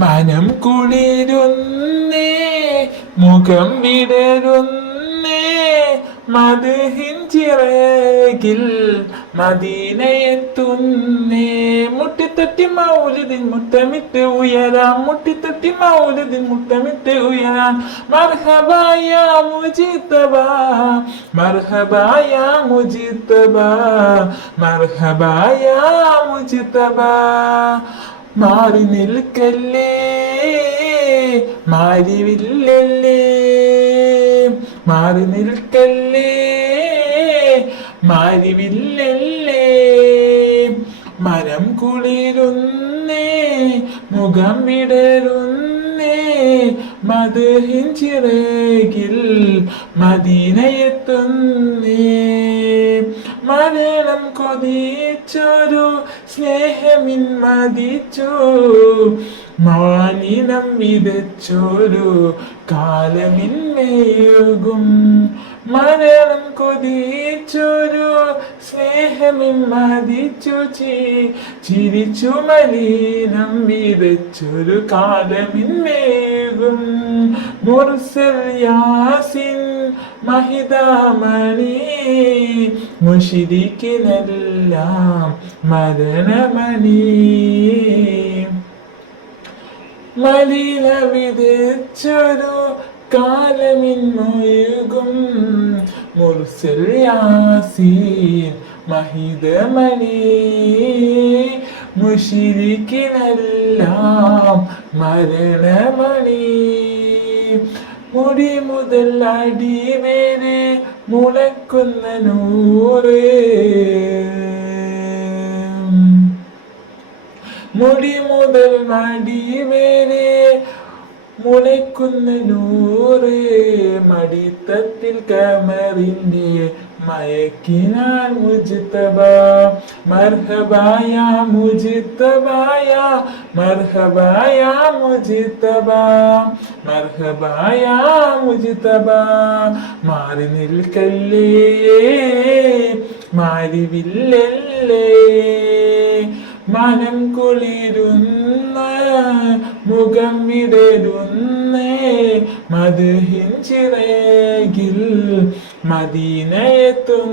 മനം കുളിരുന്നേ, മുഖം വിടരുന്നേ, മദ്ഹിൻ ചിറകിൽ മദീനയെത്തുന്നേ. മുട്ടിത്തട്ടി മൗലിദിൻ മുത്തമിട്ട് ഉയരാം, മുട്ടിത്തട്ടി മൗലിദിൻ മുത്തമിട്ട് ഉയരാം. മർഹബായ മുജിത്തബ, മർഹബായ മുജിത്തബ, മർഹബായ മുജിത്തബ. മാറി നിൽക്കല്ലേ മാരിവില്ലല്ലേ, മാറി നിൽക്കല്ലേ മാരിവില്ലല്ലേ. മനം കുളിരുന്നേ, മുഖം വിടരുന്നേ, മദ്ഹിൻ ചിറകിൽ മദീനയെത്തുന്നേ. മരണം കൊതിച്ചൊരു സ്നേഹമിൻ മതിച്ചു, മാനിനം വിതച്ചൊരു കാലമിന്മേയുകും. മരണം കൊതിച്ചൊരു സ്നേഹമിൻ മതിച്ചു, ചിരിച്ചു മലീനം വിതച്ചൊരു കാലമിന്മേകും. മുർസൽ യാസിൻ മഹിതാമണി, മുശ്രിക്കിനെല്ലാം മരണമണി. മദീന വിതച്ചൊരു കാലമിന്മൊഴുകും. മുർസൽ യാസീൻ മഹിതമണി, മുശ്രിക്കിനെല്ലാം മരണമണി. മുടി മുതൽ അടി വരെ മുളക്കുന്ന നൂറ്, മുടി മുതൽ മടി വരെ മുളയ്ക്കുന്ന നൂറ്. മടിത്തത്തിൽ കമറിന്റെ മയക്കിനാൽ മുജ്തബ, മർഹബായ മുജ്തബായ, മർഹബായ മുജ്തബ, മർഹബായ മുജ്തബ. മാറി നിൽക്കല്ലേ മാരിവില്ലല്ലേ, മനം കുളിരുന്ന മുഖം വിടരുന്നേ, മദ്ഹിൻ ചിറകിൽ മദീനയെത്തുന്നേ.